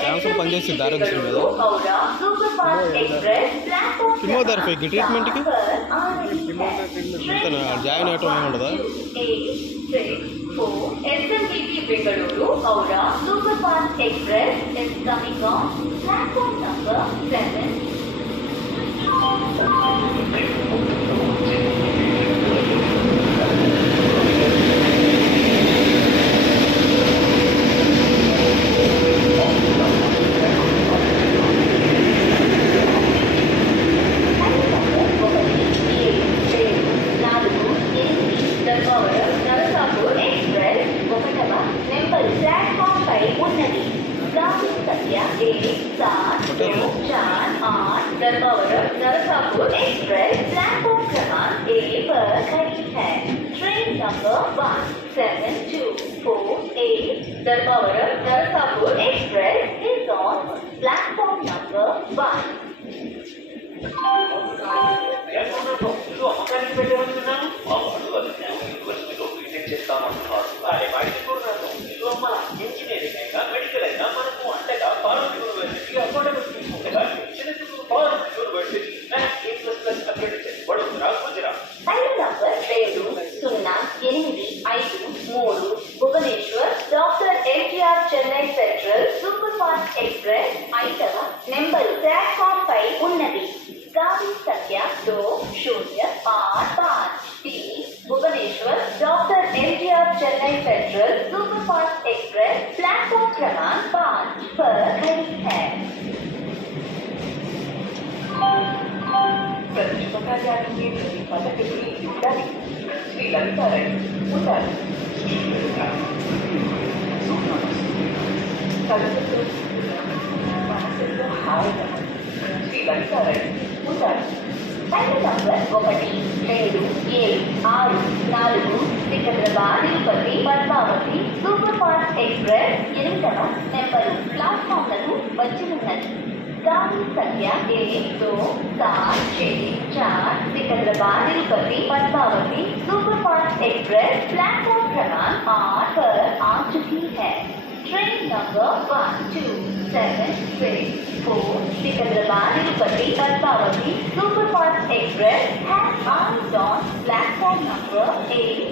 Cancer పనిచేసి దారి మీద కిమోథెరపీకి ట్రీట్మెంట్కి జాయిన్ అవ్వటం ఏమి ఉండదా? SMTP Bengaluru Howrah Superfast Express is coming on platform number 7. Narsapur express platform क्रमांक 1 पर खड़ी है। Train number 1724 Dharmavaram Narsapur express is on platform number 1। Bhubaneswar doctor NTR Chennai central superfast express ఐదవ నెంబర్ ప్లాట్ఫామ్ పై ఉన్నది। गाड़ी संख्या 2085 टी Bhubaneswar doctor NTR Chennai central superfast express platform क्रमांक 5 पर खड़ी है। प्रतिष्ठा जाने के पता श्री ललिता उतर శ్రీ లలితా ఉంటారు। Number 1 Secunderabad Tirupati Padmavati super fast express 8వ నెంబరు ప్లాట్ఫామ్లను వచ్చి ఉన్నది। गाड़ी संख्या 1274 Secunderabad Tirupati Padmavati superfast express platform क्रमांक 8 पर आ चुकी है। Train number 12764 Secunderabad Tirupati Padmavati superfast express has arrived on platform number 8।